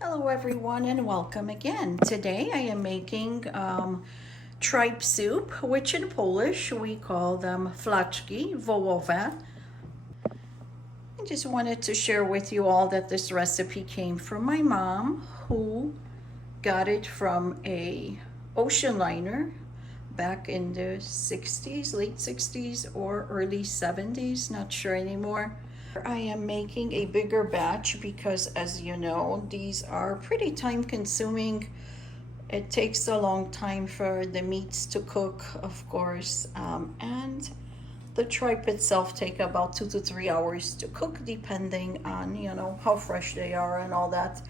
Hello everyone and welcome again. Today I am making tripe soup, which in Polish we call them Flaczki, Wołowe. I just wanted to share with you all that this recipe came from my mom, who got it from a ocean liner back in the 60s, late 60s or early 70s, not sure anymore. I am making a bigger batch because, as you know, these are pretty time consuming. It takes a long time for the meats to cook, of course, and the tripe itself take about 2 to 3 hours to cook, depending on, how fresh they are and all that.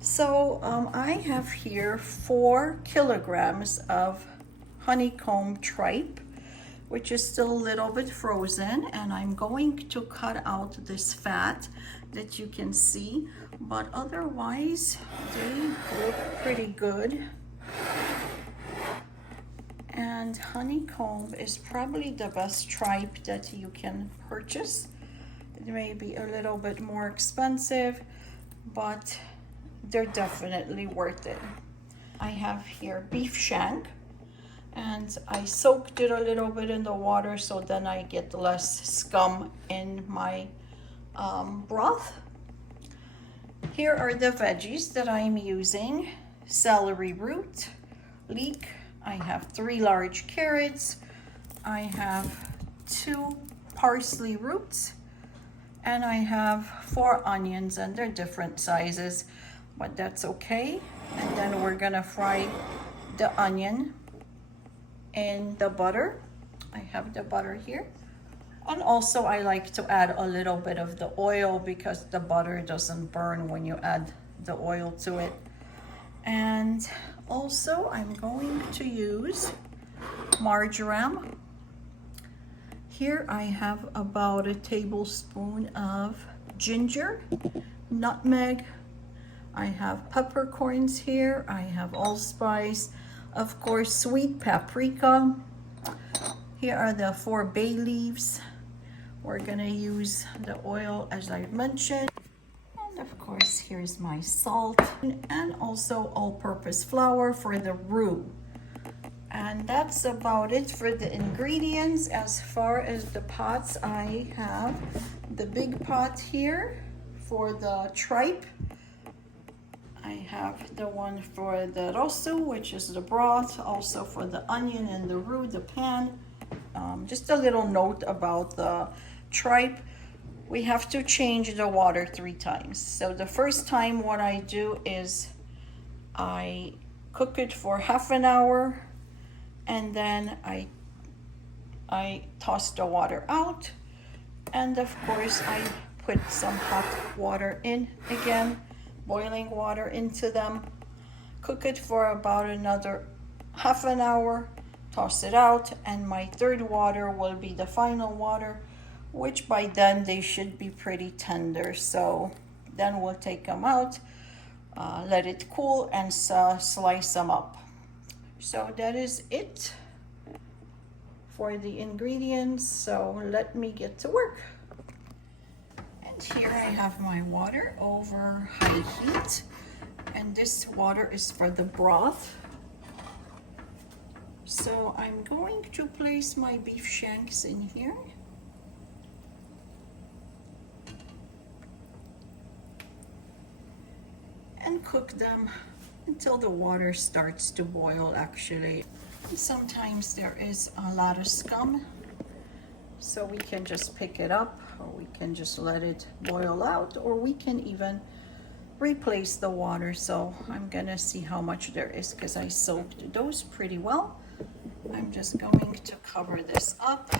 So I have here 4 kilograms of honeycomb tripe, which is still a little bit frozen, and I'm going to cut out this fat that you can see, but otherwise they look pretty good. And honeycomb is probably the best tripe that you can purchase. It may be a little bit more expensive, but they're definitely worth it. I have here beef shank, and I soaked it a little bit in the water so then I get less scum in my broth. Here are the veggies that I'm using: celery root, leek. I have 3 large carrots. I have 2 parsley roots, and I have 4 onions, and they're different sizes, but that's okay. And then we're gonna fry the onion in the butter. I have the butter here, and also I like to add a little bit of the oil because the butter doesn't burn when you add the oil to it. And also I'm going to use marjoram. Here I have about a tablespoon of ginger, nutmeg. I have peppercorns here. I have allspice, of course, sweet paprika. Here are the 4 bay leaves. We're gonna use the oil as I mentioned. And of course, here's my salt and also all-purpose flour for the roux. And that's about it for the ingredients. As far as the pots, I have the big pot here for the tripe. I have the one for the rosso, which is the broth, also for the onion and the roux, the pan. Just a little note about the tripe. We have to change the water 3 times. So the first time what I do is I cook it for half an hour, and then I toss the water out. And of course I put some hot water in again, boiling water into them, cook it for about another half an hour, toss it out, and my third water will be the final water, which by then they should be pretty tender. So then we'll take them out, let it cool, and slice them up. So that is it for the ingredients. So let me get to work. And here I have my water over high heat, and this water is for the broth. So I'm going to place my beef shanks in here. And cook them until the water starts to boil, actually. And sometimes there is a lot of scum, so we can just pick it up, or we can just let it boil out, or we can even replace the water. So I'm gonna see how much there is because I soaked those pretty well. I'm just going to cover this up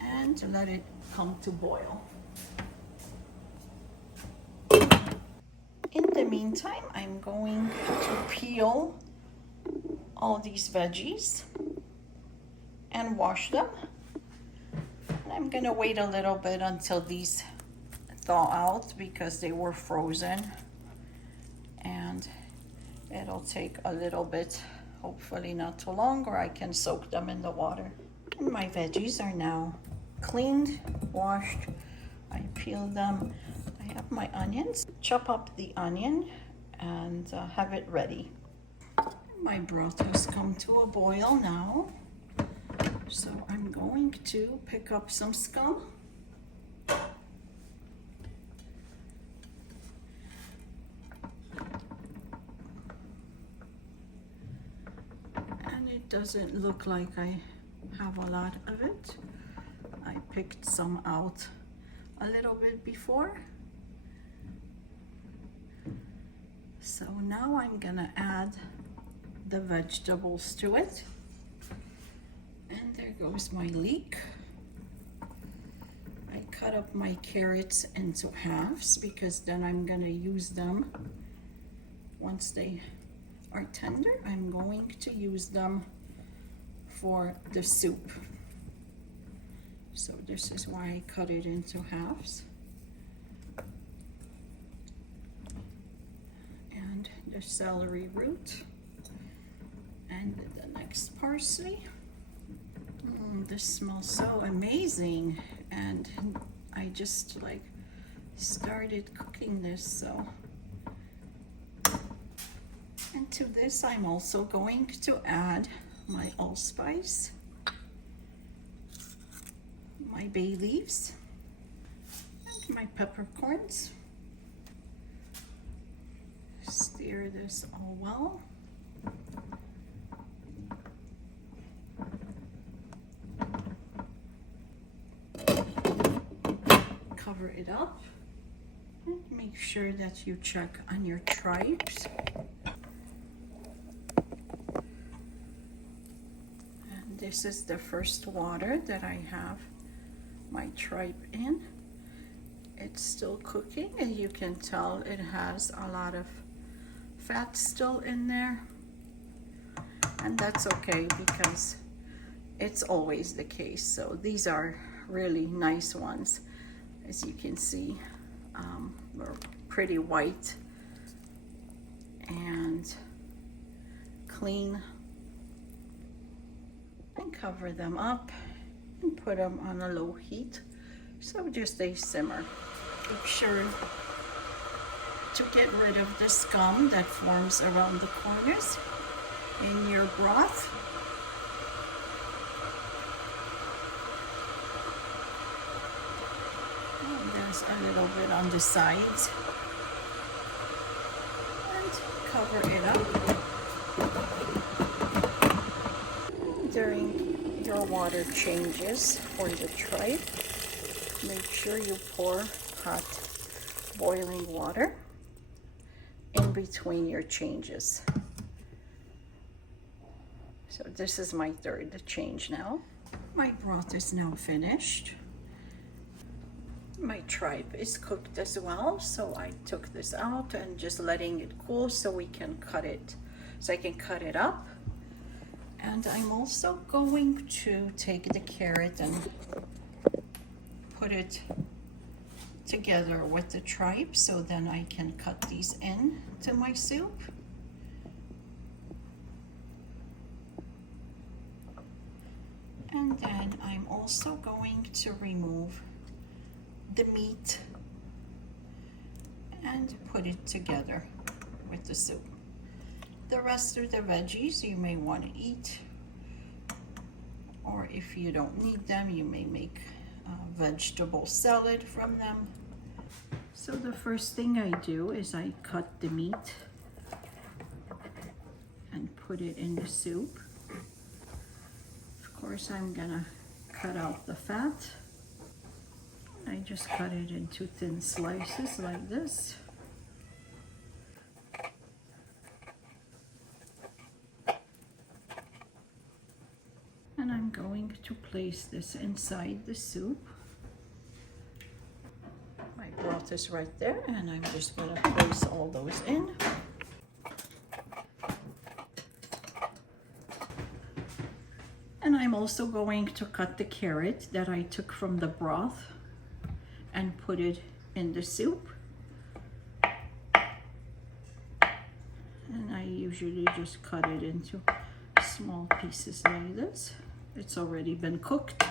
and let it come to boil. In the meantime, I'm going to peel all these veggies and wash them. And I'm gonna wait a little bit until these thaw out because they were frozen, and it'll take a little bit, hopefully not too long, or I can soak them in the water. And my veggies are now cleaned, washed. I peeled them. I I have my onions. Chop up the onion and have it ready. My broth has come to a boil now. So I'm going to pick up some scum. And it doesn't look like I have a lot of it. I picked some out a little bit before. So now I'm gonna add the vegetables to it. And there goes my leek. I cut up my carrots into halves because then I'm gonna use them once they are tender. I'm going to use them for the soup. So this is why I cut it into halves. And the celery root and the next parsley. This smells so amazing, and I just like started cooking this, so. And to this I'm also going to add my allspice, my bay leaves, and my peppercorns. Stir this all well. Cover it up and make sure that you check on your tripes. And this is the first water that I have my tripe in. It's still cooking, and you can tell it has a lot of fat still in there, and that's okay because it's always the case. So these are really nice ones. As you can see, they're pretty white and clean. And cover them up and put them on a low heat, so just they simmer. Make sure to get rid of the scum that forms around the corners in your broth. And there's a little bit on the sides. And cover it up. During your water changes for the tripe, make sure you pour hot boiling water in between your changes. So this is my third change now. My broth is now finished. My tripe is cooked as well, so I took this out and just letting it cool so we can cut it, so I can cut it up. And I'm also going to take the carrot and put it together with the tripe, so then I can cut these in to my soup. And then I'm also going to remove the meat and put it together with the soup. The rest of the veggies you may want to eat, or if you don't need them, you may make a vegetable salad from them. So the first thing I do is I cut the meat and put it in the soup. Of course, I'm gonna cut out the fat. I just cut it into thin slices like this. And I'm going to place this inside the soup. My broth is right there, and I'm just going to place all those in. And I'm also going to cut the carrot that I took from the broth and put it in the soup. And I usually just cut it into small pieces like this. It's already been cooked.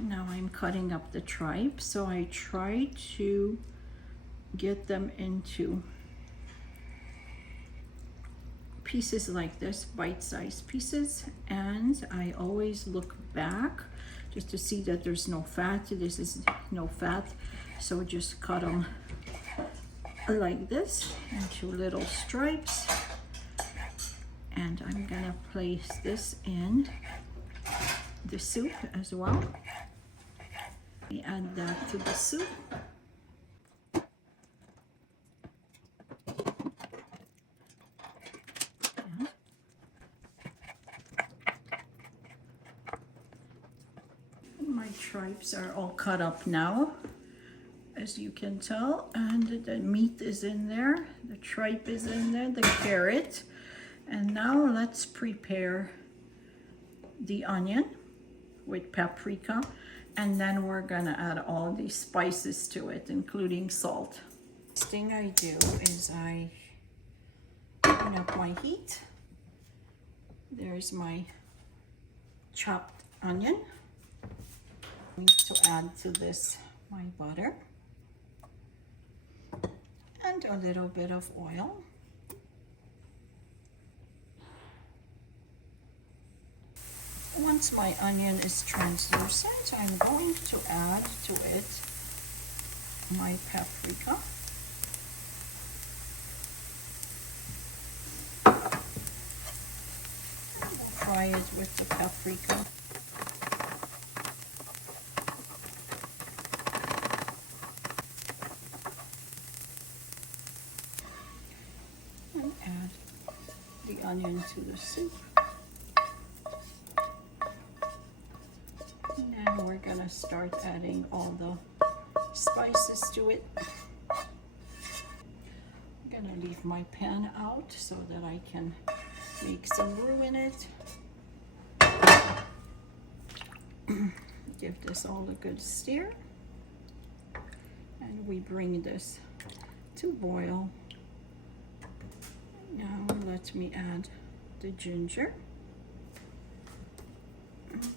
Now I'm cutting up the tripe, so I try to get them into pieces like this, bite-sized pieces, and I always look back just to see that there's no fat. This is no fat, so just cut them like this into little stripes, and I'm gonna place this in the soup as well. We add that to the soup. My tripes are all cut up now, as you can tell, and the meat is in there, the tripe is in there, the carrot. And now let's prepare the onion with paprika, and then we're gonna add all these spices to it, including salt. First thing I do is I turn up my heat. There's my chopped onion. I need to add to this my butter and a little bit of oil. Once my onion is translucent, I'm going to add to it my paprika. And we'll fry it with the paprika. And add the onion to the soup. And we're gonna start adding all the spices to it. I'm gonna leave my pan out so that I can make some roux in it. Give this all a good stir. And we bring this to boil. Now let me add the ginger,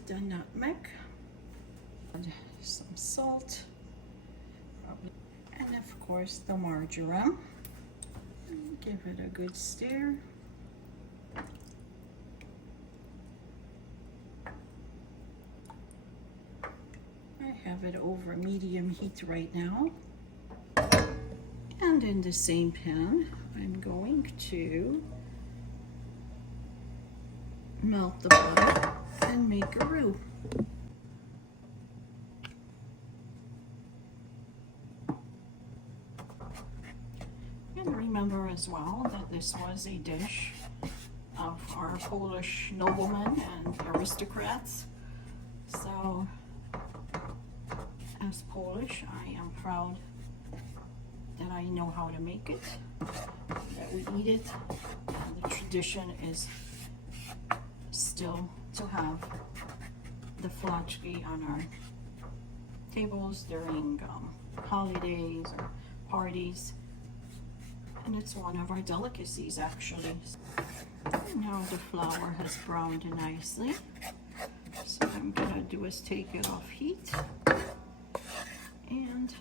the nutmeg, some salt, and of course the marjoram. Give it a good stir. I have it over medium heat right now. And in the same pan, I'm going to melt the butter and make a roux. And remember as well that this was a dish of our Polish noblemen and aristocrats. So, as Polish, I am proud that I know how to make it, that we eat it. And the tradition is still to have the Flaczki on our tables during holidays or parties. And it's one of our delicacies, actually. Now the flour has browned nicely. So what I'm gonna do is take it off heat and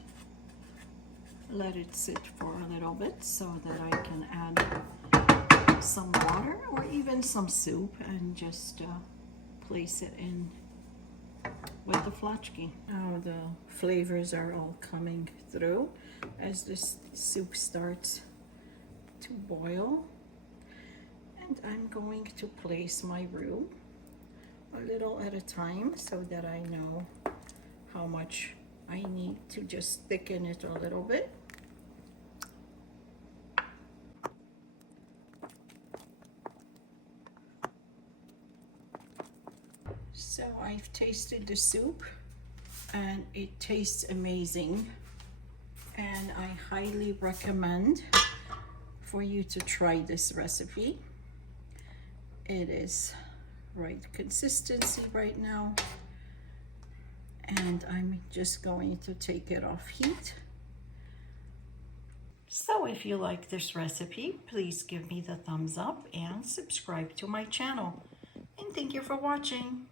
let it sit for a little bit so that I can add some water or even some soup and just place it in with the Flaczki. Now the flavors are all coming through as this soup starts to boil, and I'm going to place my roux a little at a time so that I know how much I need to just thicken it a little bit. So I've tasted the soup and it tastes amazing, and I highly recommend for you to try this recipe. It is right consistency right now, and I'm just going to take it off heat. So if you like this recipe, please give me the thumbs up and subscribe to my channel. And thank you for watching.